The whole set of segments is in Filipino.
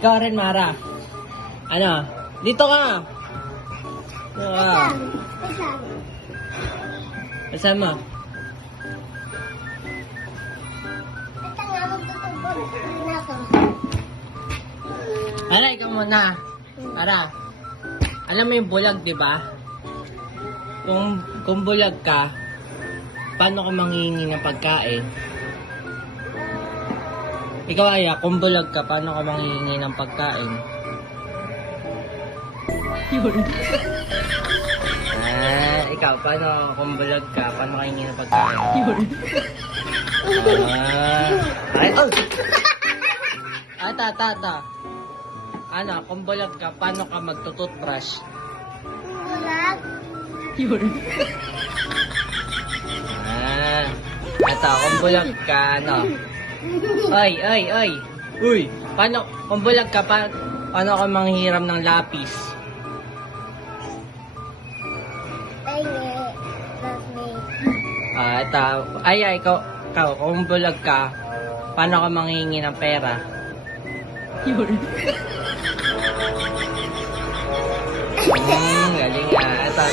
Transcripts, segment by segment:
Ikaw rin, Mara. Ano? Dito ka. Ah. Saan mo? Ara, ikaw muna. Ara. Alam mo yung bulag, di ba? Kung bulag ka, paano ka manghihingi ng pagkain? Ikaw, Aya, kung bulag ka, paano ka manghihingi ng pagkain? Yun. Ikaw, paano kung bulag ka, paano ka hingi ng pagkain? Yun. Ay, oh! Ta. Ano, kung bulag ka, paano ka magtututbrush? Bulag. Yun. Ito, kung bulag ka, ano? Ay. Uy, paano, kung bulag ka, paano ka manghiram ng lapis? Ito, ikaw, kung bulag ka, paano ka manghihingi ng pera? Yun. Galing nga. Ito.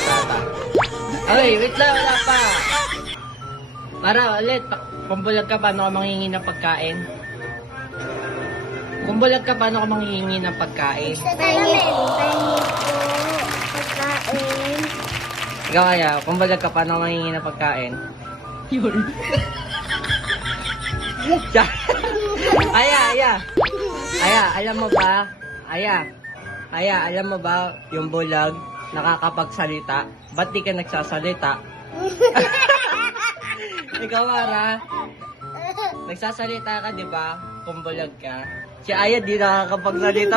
Ay, wait lang, wala pa. Para ulit, kung bulag ka, paano ka manghihingi ng pagkain? Kung bulag ka, paano ka manghihingi ng pagkain? Pagkain. Ikaw, Aya, kung bulag ka, paano ka manghihingi ng pagkain? Yun. Aya, alam mo ba? Aya, alam mo ba yung bulag nakakapagsalita? Ba't di ka nagsasalita? Ikaw, Mara, nagsasalita ka, di ba? Kung bulag ka. Si Aya di nakakapagsalita.